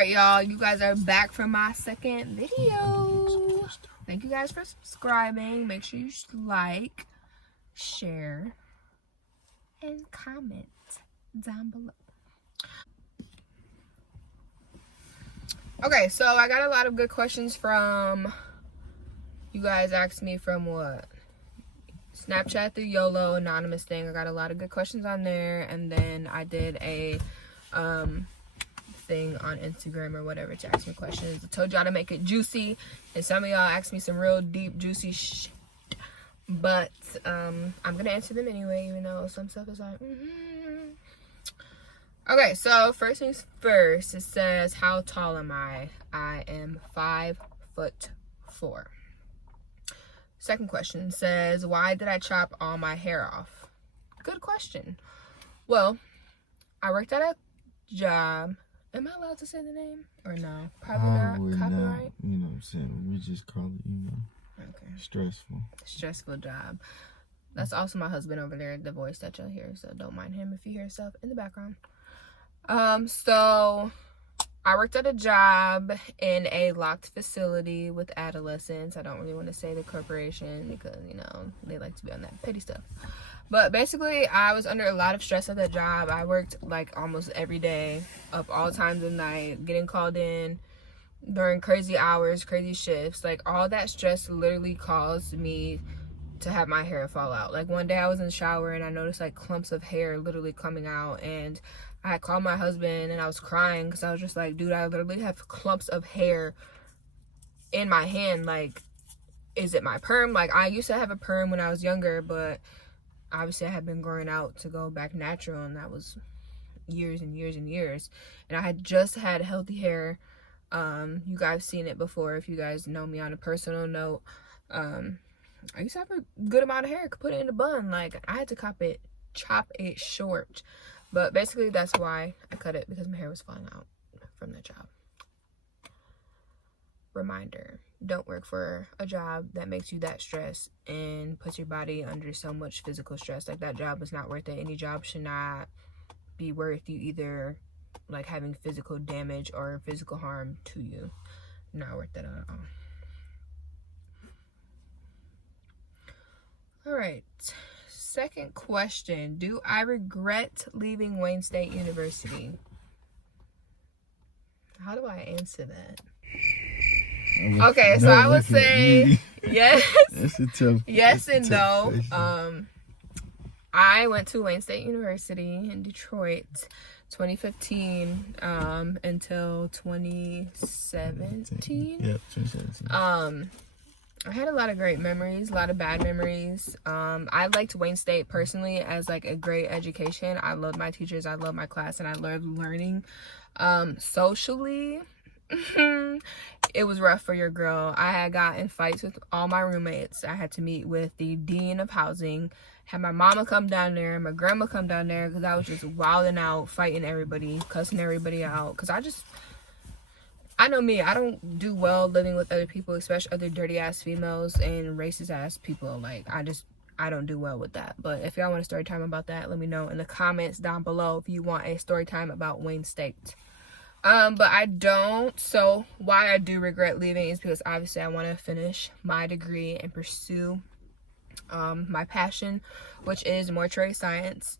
Alright, y'all, you guys are back for my second video. Thank you guys for subscribing. Make sure you like, share, and comment down below. Okay, so I got a lot of good questions from you guys. Asked me from what? Snapchat through YOLO anonymous thing. I got a lot of good questions on there, and then I did a thing on Instagram or whatever to ask me questions. I told y'all to make it juicy, and some of y'all asked me some real deep juicy shit, but I'm gonna answer them anyway, even though some stuff is like Okay, so first things first, it says, how tall am I? I am 5'4". Second question says, why did I chop all my hair off? Good question. Well, I worked at a job. Am I allowed to say the name or no? Probably not. Copyright. You know what I'm saying? We just call it, Okay. Stressful Job. That's also my husband over there, the voice that y'all hear. So don't mind him if you hear stuff in the background. So I worked at a job in a locked facility with adolescents. I don't really want to say the corporation because, you know, they like to be on that petty stuff. But basically, I was under a lot of stress at that job. I worked like almost every day, up all times of night, getting called in during crazy hours, crazy shifts. Like, all that stress literally caused me to have my hair fall out. Like, one day I was in the shower and I noticed like clumps of hair literally coming out, and I called my husband and I was crying because I was just like, dude, I literally have clumps of hair in my hand. Like, is it my perm? Like, I used to have a perm when I was younger, but obviously I had been growing out to go back natural, and that was years and years and years. And I had just had healthy hair. You guys seen it before if you guys know me on a personal note. I used to have a good amount of hair. I could put it in a bun. Like, I had to chop it short. But basically that's why I cut it, because my hair was falling out from that job. Reminder, don't work for a job that makes you that stressed and puts your body under so much physical stress. Like, that job is not worth it. Any job should not be worth you either like having physical damage or physical harm to you. Not worth it at all. All right, second question, do I regret leaving Wayne State University? How do I answer that? Okay, so I would say yes. Yes and no. I went to Wayne State University in Detroit 2015 until 2017. Yep, 2017. I had a lot of great memories, a lot of bad memories. I liked Wayne State personally as like a great education. I loved my teachers, I loved my class, and I loved learning. Socially, it was rough for your girl. I had gotten fights with all my roommates. I had to meet with the dean of housing, had my mama come down there, my grandma come down there, because I was just wilding out, fighting everybody, cussing everybody out. Because I know me, I don't do well living with other people, especially other dirty ass females and racist ass people. Like, I don't do well with that. But if y'all want a story time about that, let me know in the comments down below if you want a story time about Wayne State. But I don't. So why I do regret leaving is because obviously I want to finish my degree and pursue my passion, which is mortuary science.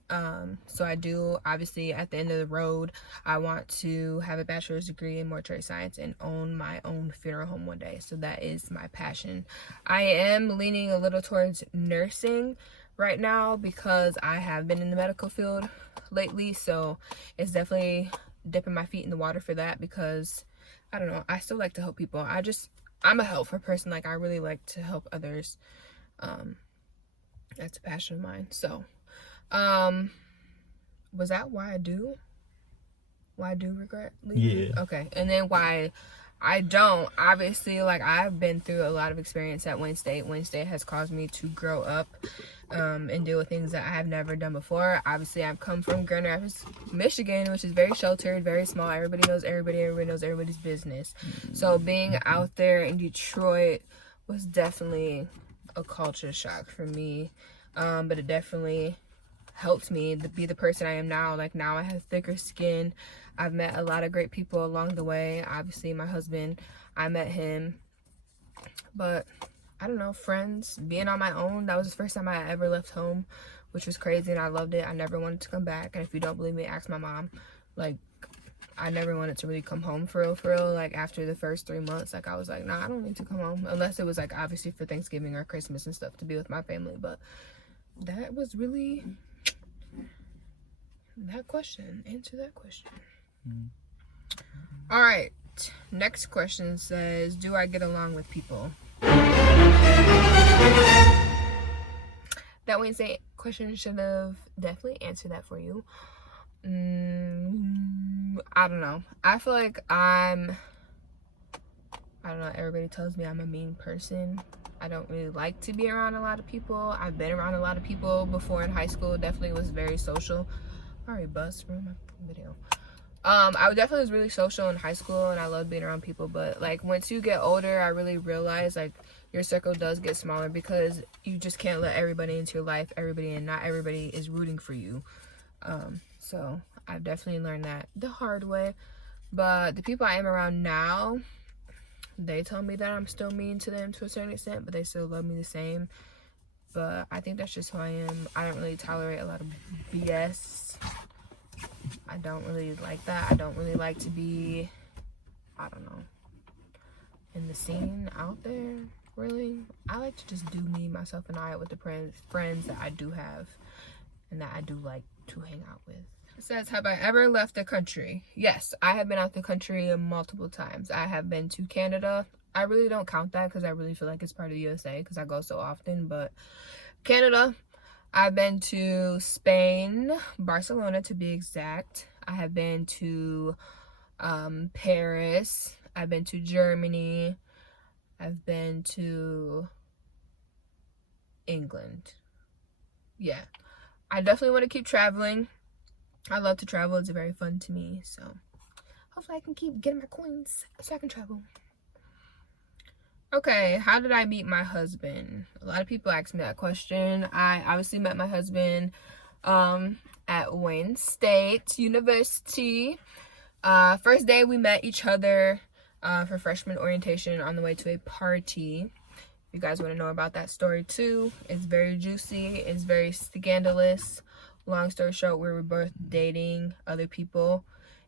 So I do, obviously at the end of the road, I want to have a bachelor's degree in mortuary science and own my own funeral home one day. So that is my passion. I am leaning a little towards nursing right now because I have been in the medical field lately, so it's definitely dipping my feet in the water for that, because I don't know, I still like to help people. I'm a helpful person. Like, I really like to help others. That's a passion of mine. So was that why I do regret leaving? Yeah. Okay. And then why I don't, obviously, like, I've been through a lot of experience at Wayne State. Wayne State has caused me to grow up and deal with things that I have never done before. Obviously, I've come from Grand Rapids, Michigan, which is very sheltered, very small. Everybody knows everybody knows everybody's business. So being out there in Detroit was definitely a culture shock for me, but it definitely helped me to be the person I am now. Like, now I have thicker skin. I've met a lot of great people along the way. Obviously, my husband, I met him. But I don't know, friends, being on my own, that was the first time I ever left home, which was crazy, and I loved it. I never wanted to come back. And if you don't believe me, ask my mom. Like, I never wanted to really come home for real. Like, after the first 3 months, like, I was like, nah, I don't need to come home, unless it was like obviously for Thanksgiving or Christmas and stuff, to be with my family. But that was really that question. Answer that question. All right, next question says, do I get along with people? That Wednesday question should have definitely answered that for you. I don't know. I feel like I don't know, everybody tells me I'm a mean person. I don't really like to be around a lot of people. I've been around a lot of people before in high school. Definitely was very social. Sorry, bus, ruined my video. I definitely was really social in high school, and I loved being around people. But like, once you get older, I really realized like your circle does get smaller, because you just can't let everybody into your life, and not everybody is rooting for you. So I've definitely learned that the hard way. But the people I am around now, they tell me that I'm still mean to them to a certain extent, but they still love me the same. But I think that's just who I am. I don't really tolerate a lot of BS. I don't really like that. I don't really like to be, I don't know, in the scene out there, really. I like to just do me, myself, and I with the friends that I do have and that I do like to hang out with. It says, have I ever left the country? Yes, I have been out the country multiple times. I have been to Canada. I really don't count that because I really feel like it's part of the USA because I go so often. But Canada, I've been to Spain, Barcelona to be exact. I have been to Paris. I've been to Germany. I've been to England. Yeah, I definitely want to keep traveling. I love to travel. It's very fun to me. So hopefully I can keep getting my coins so I can travel. Okay, how did I meet my husband? A lot of people ask me that question. I obviously met my husband at Wayne State University. First day we met each other for freshman orientation on the way to a party. If you guys want to know about that story too, it's very juicy. It's very scandalous. Long story short, we were both dating other people,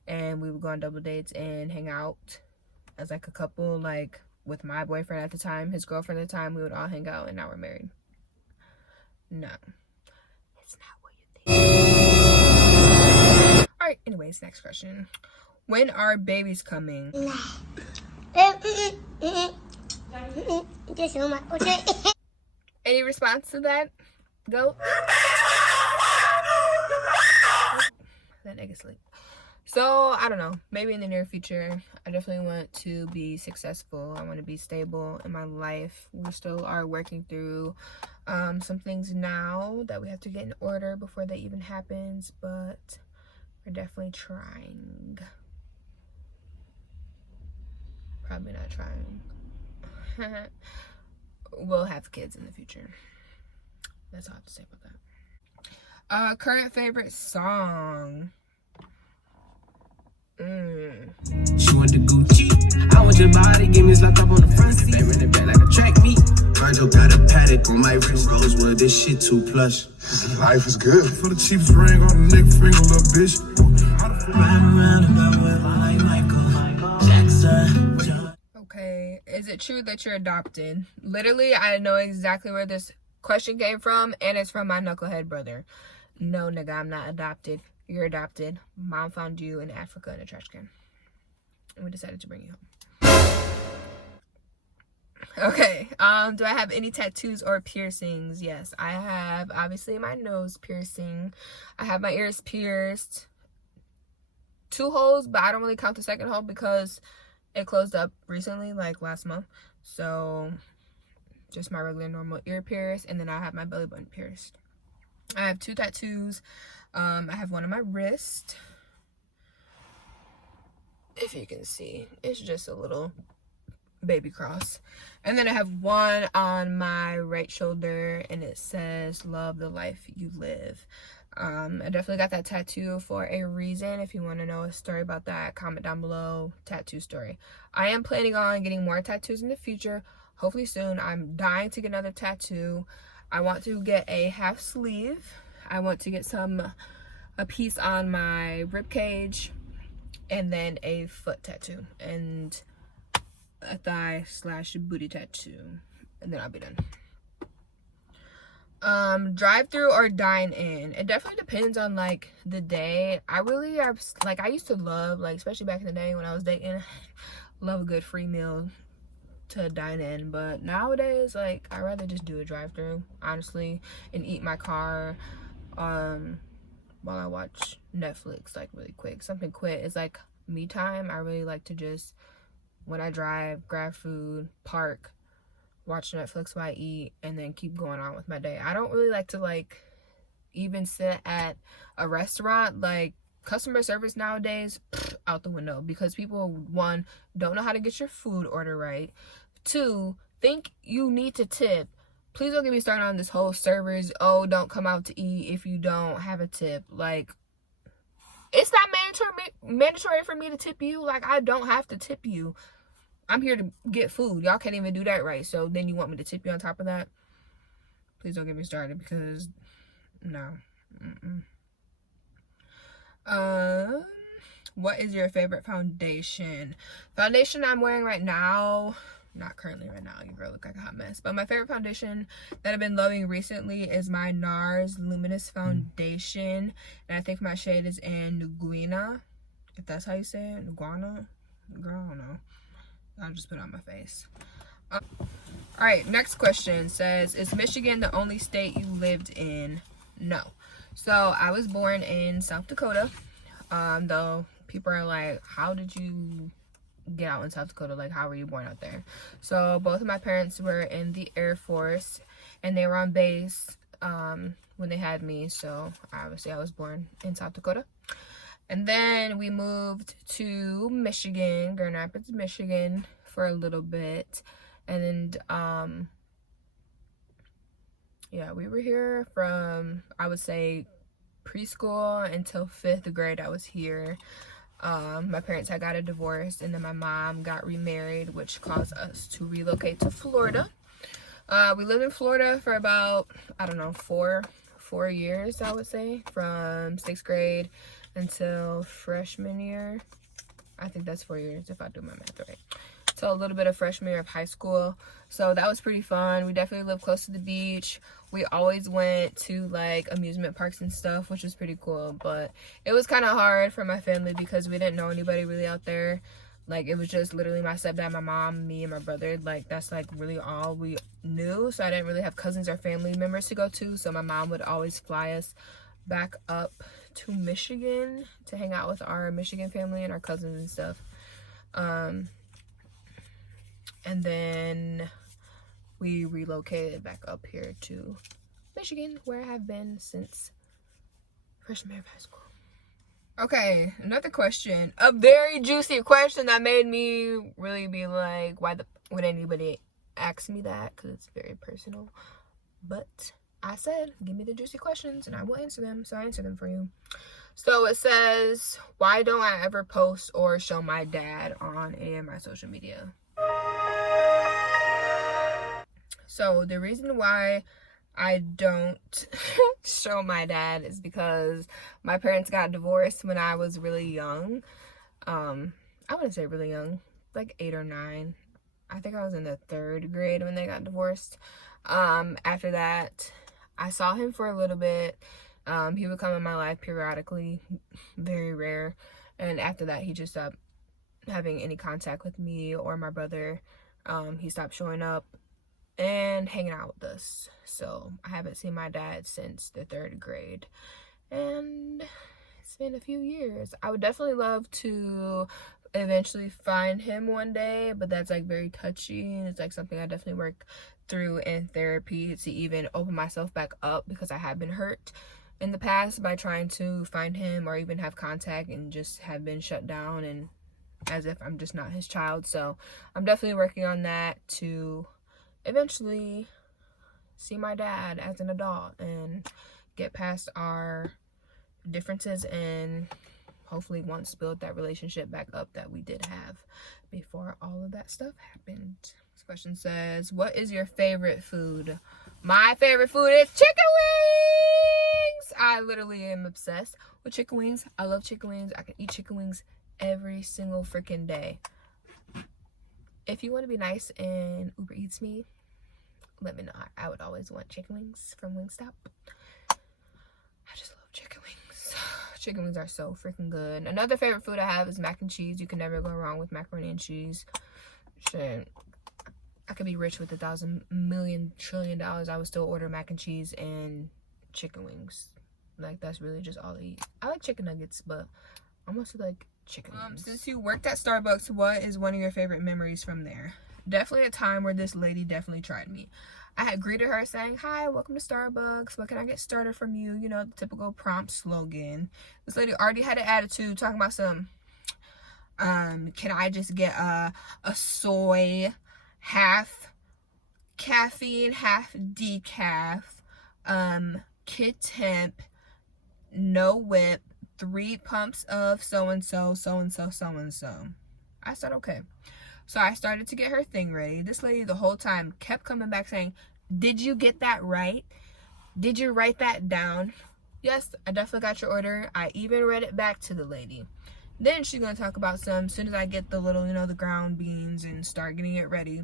and we would go on double dates and hang out as like a couple, like with my boyfriend at the time, his girlfriend at the time. We would all hang out, and now we're married. No, it's not what you think. All right, anyways, next question. When are babies coming? Any response to that? Go. That nigga sleep. So I don't know, maybe in the near future. I definitely want to be successful. I want to be stable in my life. We still are working through some things now that we have to get in order before that even happens, but we're definitely trying. Probably not trying. We'll have kids in the future. That's all I have to say about that. Current favorite song. She want the Gucci. I want your body, give me slap up on the front seat. Baby in the back like a track meet. Virgil got a paddock on my wrist. Goes with this shit too plush. Life is good. For the cheapest ring on the neck finger, little bitch. Round about with like Michael Jackson. Okay, is it true that you're adopted? Literally, I know exactly where this question came from, and it's from my knucklehead brother. No, nigga, I'm not adopted. You're adopted. Mom found you in Africa in a trash can, and we decided to bring you home. Okay, do I have any tattoos or piercings? Yes, I have, obviously, my nose piercing. I have my ears pierced. 2 holes, but I don't really count the second hole because it closed up recently, like last month. So just my regular normal ear pierced, and then I have my belly button pierced. I have 2 tattoos. I have one on my wrist. If you can see, it's just a little baby cross. And then I have one on my right shoulder, and it says love the life you live. I definitely got that tattoo for a reason. If you want to know a story about that, comment down below. Tattoo story. I am planning on getting more tattoos in the future, hopefully soon. I'm dying to get another tattoo. I want to get a half sleeve. I want to get a piece on my rib cage, and then a foot tattoo and a thigh / booty tattoo, and then I'll be done. Drive through or dine in, it definitely depends on like the day. I used to love, like, especially back in the day when I was dating, love a good free meal to dine in. But nowadays, like, I'd rather just do a drive through, honestly, and eat my car while I watch Netflix, like, really quick. Something quick. It's like me time. I really like to just, when I drive, grab food, park, watch Netflix while I eat, and then keep going on with my day. I don't really like to, like, even sit at a restaurant. Like, customer service nowadays, out the window, because people, one, don't know how to get your food order right, two, think you need to tip. Please don't get me started on this whole servers, oh, don't come out to eat if you don't have a tip. Like, it's not mandatory for me to tip you. Like, I don't have to tip you. I'm here to get food. Y'all can't even do that right. So then you want me to tip you on top of that? Please don't get me started, because no. What is your favorite foundation? Foundation I'm wearing right now, not currently right now, your girl look like a hot mess, but my favorite foundation that I've been loving recently is my NARS Luminous Foundation, and I think my shade is in Nuguina, if that's how you say it. Nuguana? Girl, I don't know. I'll just put it on my face. All right, next question says, is Michigan the only state you lived in? No. So I was born in South Dakota. Though people are like, how did you get out in South Dakota? Like, how were you born out there? So both of my parents were in the Air Force, and they were on base when they had me. So obviously I was born in South Dakota. And then we moved to Michigan, Grand Rapids, Michigan, for a little bit. And yeah, we were here from, I would say, preschool until 5th grade. I was here. My parents had got a divorce, and then my mom got remarried, which caused us to relocate to Florida. We lived in Florida for about, I don't know, four years, I would say, from 6th grade until freshman year. I think that's 4 years if I do my math right. So a little bit of freshman year of high school. So that was pretty fun. We definitely lived close to the beach. We always went to, like, amusement parks and stuff, which was pretty cool. But it was kind of hard for my family because we didn't know anybody really out there. Like, it was just literally my stepdad, my mom, me, and my brother. Like, that's, like, really all we knew. So I didn't really have cousins or family members to go to. So my mom would always fly us back up to Michigan to hang out with our Michigan family and our cousins and stuff. And then we relocated back up here to Michigan, where I have been since freshman year of high school. Okay, another question. A very juicy question that made me really be like, why would anybody ask me that? Because it's very personal. But I said, give me the juicy questions and I will answer them. So I answer them for you. So it says, why don't I ever post or show my dad on any of my social media? So the reason why I don't show my dad is because my parents got divorced when I was really young. I wouldn't say really young, like 8 or 9. I think I was in the 3rd grade when they got divorced. After that, I saw him for a little bit. He would come in my life periodically, very rare. And after that, he just stopped having any contact with me or my brother. He stopped showing up and hanging out with us. So I haven't seen my dad since the 3rd grade. And it's been a few years. I would definitely love to eventually find him one day, but that's, like, very touchy, and it's, like, something I definitely work through in therapy to even open myself back up, because I have been hurt in the past by trying to find him or even have contact and just have been shut down and as if I'm just not his child. So I'm definitely working on that to eventually see my dad as an adult and get past our differences and hopefully once build that relationship back up that we did have before all of that stuff happened. This question says, what is your favorite food? My favorite food is chicken wings. I literally am obsessed with chicken wings. I love chicken wings. I can eat chicken wings every single freaking day. If you want to be nice and Uber Eats me, let me know. I would always want chicken wings from Wingstop. I just love chicken wings. Chicken wings are so freaking good. Another favorite food I have is mac and cheese. You can never go wrong with macaroni and cheese. Shit. I could be rich with $1,000,000,000,000,000,000,000. I would still order mac and cheese and chicken wings. Like, that's really just all I eat. I like chicken nuggets, but I mostly like chicken wings. Since you worked at Starbucks, what is one of your favorite memories from there? Definitely a time where this lady definitely tried me. I had greeted her saying, hi, welcome to Starbucks. What can I get started from you? You know, the typical prompt slogan. This lady already had an attitude talking about some, can I just get a soy, half caffeine, half decaf, kid temp, no whip, 3 pumps of so-and-so, so-and-so, so-and-so. I said, okay. So I started to get her thing ready. This lady the whole time kept coming back saying, did you get that right? Did you write that down? Yes, I definitely got your order. I even read it back to the lady. Then she's going to talk about some, as soon as I get the little, you know, the ground beans and start getting it ready.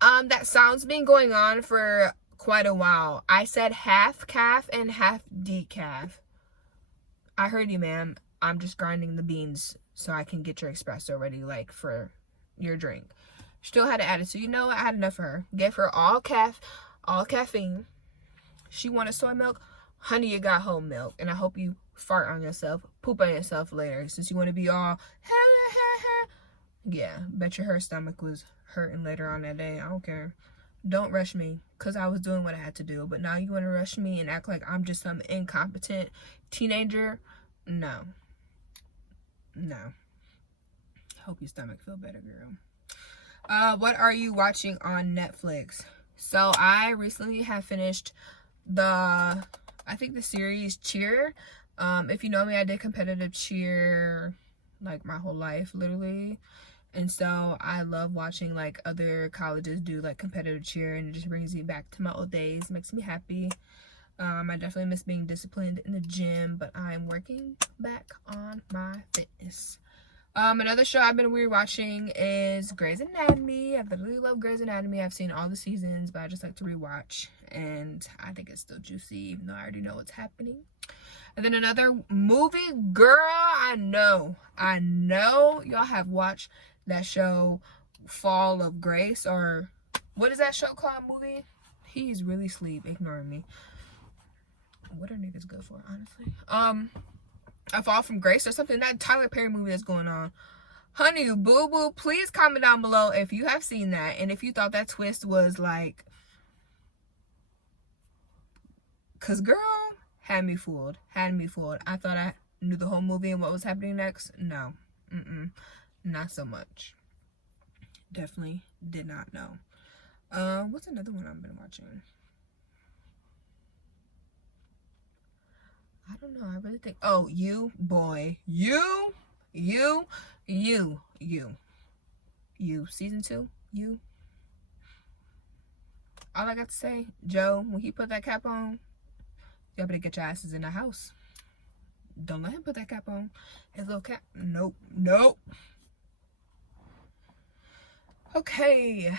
That sound's been going on for quite a while. I said half calf and half decaf. I heard you, ma'am. I'm just grinding the beans so I can get your espresso ready, like, for your drink. Still had an attitude. You know what? I had enough of her. Gave her all caffeine. She wanted soy milk. Honey, you got whole milk. And I hope you fart on yourself, poop on yourself later, since you want to be all yeah, bet you her stomach was hurting later on that day. I don't care. Don't rush me, because I was doing what I had to do. But now you want to rush me and act like I'm just some incompetent teenager? No. Hope your stomach feel better, girl. What are you watching on Netflix? So I recently have finished the series Cheer. If you know me, I did competitive cheer like my whole life, literally. And so I love watching like other colleges do like competitive cheer, and it just brings me back to my old days, makes me happy. I definitely miss being disciplined in the gym, but I'm working back on my fitness. Another show I've been rewatching is Grey's Anatomy. I literally love Grey's Anatomy. I've seen all the seasons, but I just like to rewatch, and I think it's still juicy, even though I already know what's happening. And then another movie, girl, I know y'all have watched that show Fall of Grace, or what is that show called, movie? He's really asleep, ignoring me. What are niggas good for, honestly? A Fall from Grace or something, that Tyler Perry movie that's going on. Honey boo boo, please comment down below if you have seen that, and if you thought that twist was like, cause girl, had me fooled. I thought I knew the whole movie and what was happening next. No, not so much. Definitely did not know. What's another one I've been watching? I don't know. I really think, oh, You, boy. You. Season 2, You. All I got to say, Joe, when he put that cap on, y'all better get your asses in the house. Don't let him put that cap on. His little cap. Nope. Okay.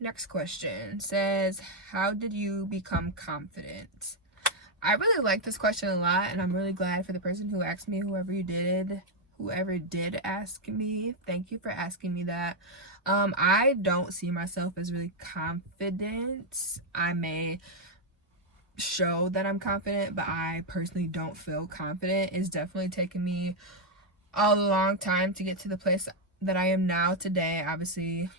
Next question says, how did you become confident? I really like this question a lot, and I'm really glad for the person who asked me, whoever did ask me. Thank you for asking me that. I don't see myself as really confident. I may show that I'm confident, but I personally don't feel confident. It's definitely taken me a long time to get to the place that I am now today. Obviously,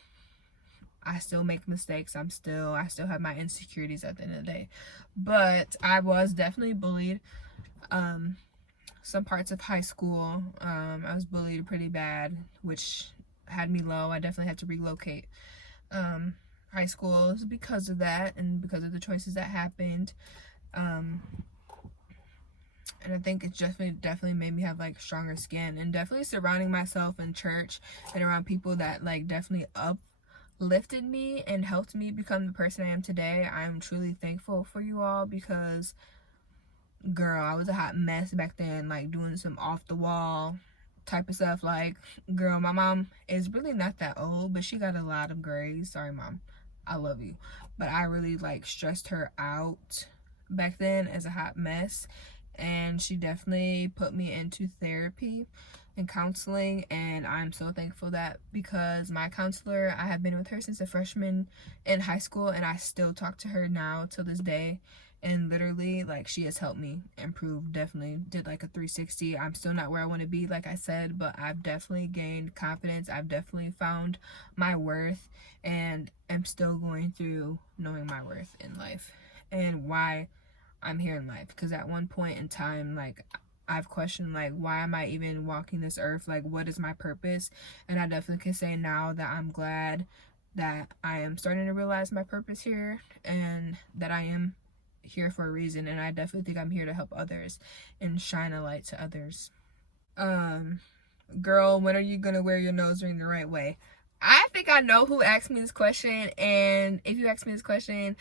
I still make mistakes. I still have my insecurities at the end of the day. But I was definitely bullied some parts of high school. I was bullied pretty bad, which had me low. I definitely had to relocate. High school is because of that and because of the choices that happened. And I think it's definitely made me have like stronger skin, and definitely surrounding myself in church and around people that like definitely uplifted me and helped me become the person I am today. I'm truly thankful for you all, because girl, I was a hot mess back then, like doing some off the wall type of stuff. Like, girl, my mom is really not that old, but she got a lot of grays. Sorry, Mom, I love you, but I really like stressed her out back then as a hot mess. And she definitely put me into therapy and counseling, and I'm so thankful that, because my counselor, I have been with her since a freshman in high school, and I still talk to her now till this day. And literally, like, she has helped me improve. Definitely did like a 360. I'm still not where I want to be, like I said, but I've definitely gained confidence. I've definitely found my worth, and am still going through knowing my worth in life and why I'm here in life. Because at one point in time, like, I've questioned, like, why am I even walking this earth? Like, what is my purpose? And I definitely can say now that I'm glad that I am starting to realize my purpose here, and that I am here for a reason. And I definitely think I'm here to help others and shine a light to others. Girl, when are you gonna wear your nose ring the right way? I think I know who asked me this question, and if you ask me this question,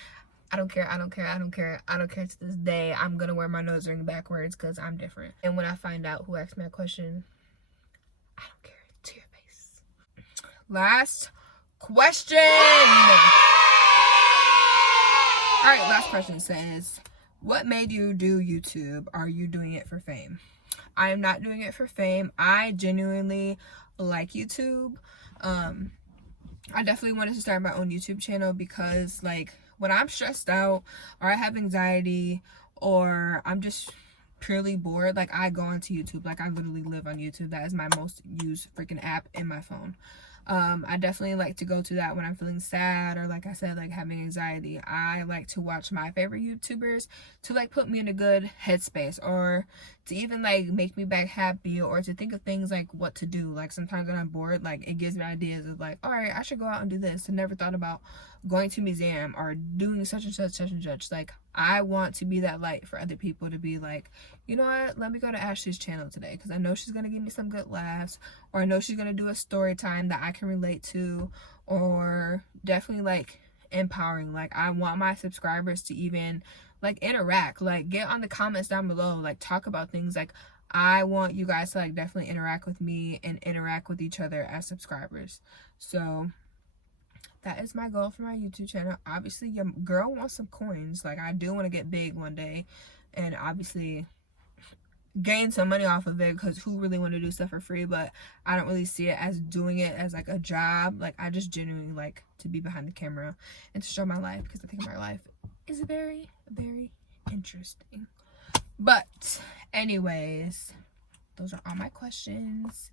I don't care to this day. I'm gonna wear my nose ring backwards because I'm different. And when I find out who asked me that question, I don't care, to your face. Last question. All right, last question says, what made you do YouTube? Are you doing it for fame? I am not doing it for fame. I genuinely like YouTube. I definitely wanted to start my own YouTube channel because, like, when I'm stressed out or I have anxiety or I'm just purely bored, like, I go onto YouTube. Like, I literally live on YouTube. That is my most used freaking app in my phone. I definitely like to go to that when I'm feeling sad, or like I said, like having anxiety. I like to watch my favorite YouTubers to like put me in a good headspace, or to even like make me back happy, or to think of things like what to do. Like, sometimes when I'm bored, like, it gives me ideas of like, all right, I should go out and do this. I never thought about going to a museum or doing such and such. Like, I want to be that light for other people, to be like, you know what, let me go to Ashley's channel today because I know she's gonna give me some good laughs, or I know she's gonna do a story time that I can relate to, or definitely like empowering. Like, I want my subscribers to even like interact, like get on the comments down below, like talk about things. Like, I want you guys to like definitely interact with me and interact with each other as subscribers. So that is my goal for my YouTube channel. Obviously, your girl wants some coins. Like, I do want to get big one day, and obviously gain some money off of it, because who really want to do stuff for free? But I don't really see it as doing it as like a job. Like, I just genuinely like to be behind the camera and to show my life, because I think my life is very, very interesting. But anyways, those are all my questions.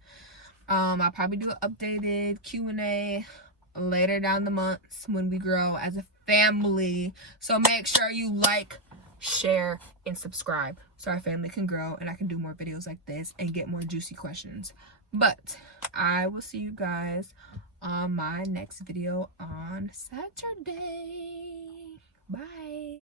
I'll probably do an updated Q&A later down the months when we grow as a family. So make sure you like, share, and subscribe so our family can grow and I can do more videos like this and get more juicy questions. But I will see you guys on my next video on Saturday. Bye.